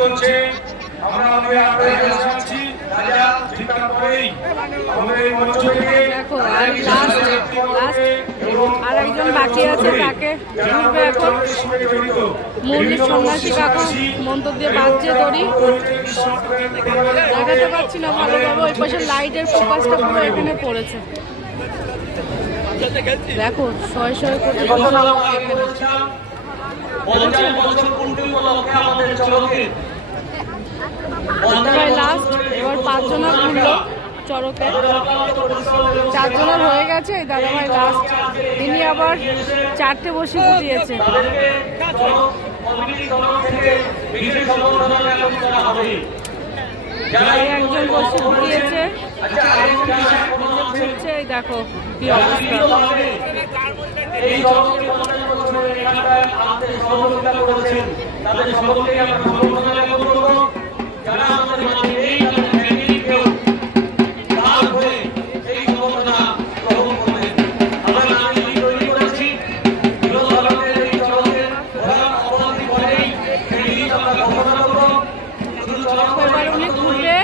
চলছে আমরা আমাদের আপনাদের কাছে যাচ্ছি রাজা ঠিক তারপরেই আমাদের এই মঞ্চ থেকে বাকি আছে তাকে ঢুকবে এখন মন্দির সন্ন্যাসী কাকু মন্ত্র দিয়ে বাজছে দড়ি দেখাতে পারছি না ভালোভাবে ওই পাশে লাইটের ফোকাসটা পুরো এখানে পড়েছে দেখো বছর আমাদের দাদাভাই লাস্ট এবার পাঁচজনা ঘুরলো চড়কে। চারজনের হয়ে গেছে এই দাদাভাই লাস্ট তিনি আবার চারটে বসে ফুটিয়েছে কমিটির তরফ থেকে বিশেষ সম্বর্ধনা জ্ঞাপন করা হবে এই একজন বসে ফুটিয়েছে ঘুরছে এই দেখো কি অবস্থা তাদের সকলকে আমরা মহতি ঘুরবে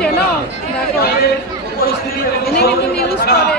চেনো। দেখো কিন্তু নিউজ করে।